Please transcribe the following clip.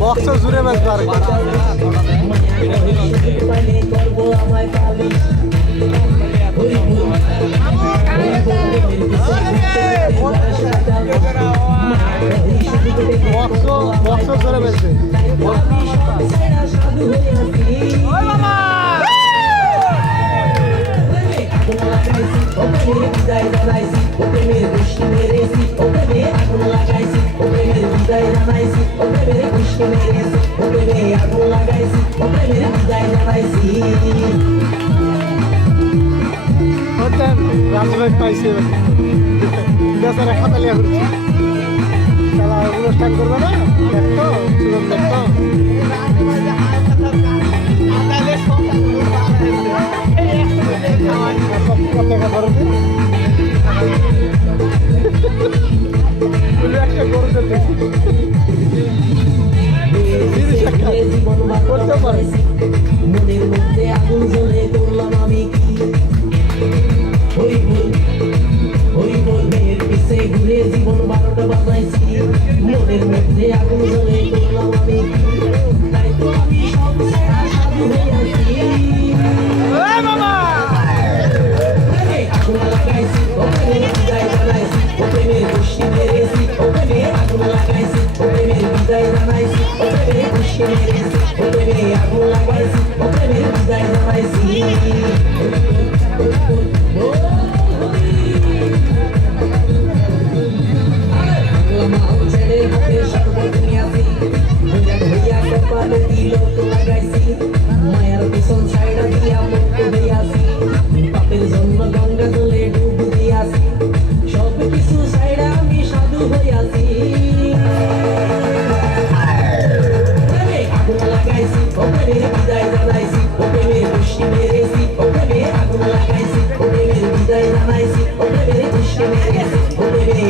box জুড়ে বেচবো আর box জুড়ে বেচবে পাইছে বেচারা খাতালিয়া করছে তারা অনুষ্ঠান করবে না দেখতো সুরম দেখতো একটা গরু করতে পারে মনের মধ্যে আগুন জ্বলে করলাম আমি ঘুরে জীবন 12টা বাজাইছি মনের মধ্যে আগুন জ্বলে করলাম আমি তাই তো আমি সব সাধু হইয়াছি আগুন লাগাইছি ওখানে বিদায় জানাইছি ওখানে খুশি মেরেছি ওখানে আগুন লাগাইছি ওখানে বিদায় জানাইছি ওখানে খুশি মেরেছি ওখানে আগুন লাগাইছি ওখানে বিদায় জানাইছি মায়ের পিছন সাইড দিয়া মুক্ত হইয়াছি পাপের জন্য গঙ্গা জলে ডুব দিয়াছি সব কিছু সাইডে আমি সাধু হইয়াছি আগুন লাগাইছি ওখানে বিদায় জানাইছি ওখানে খুশি মেরেছি ওখানে আগুন লাগাইছি ওখানে বিদায় জানাইছি ওখানে খুশি মেরেছি ওখানে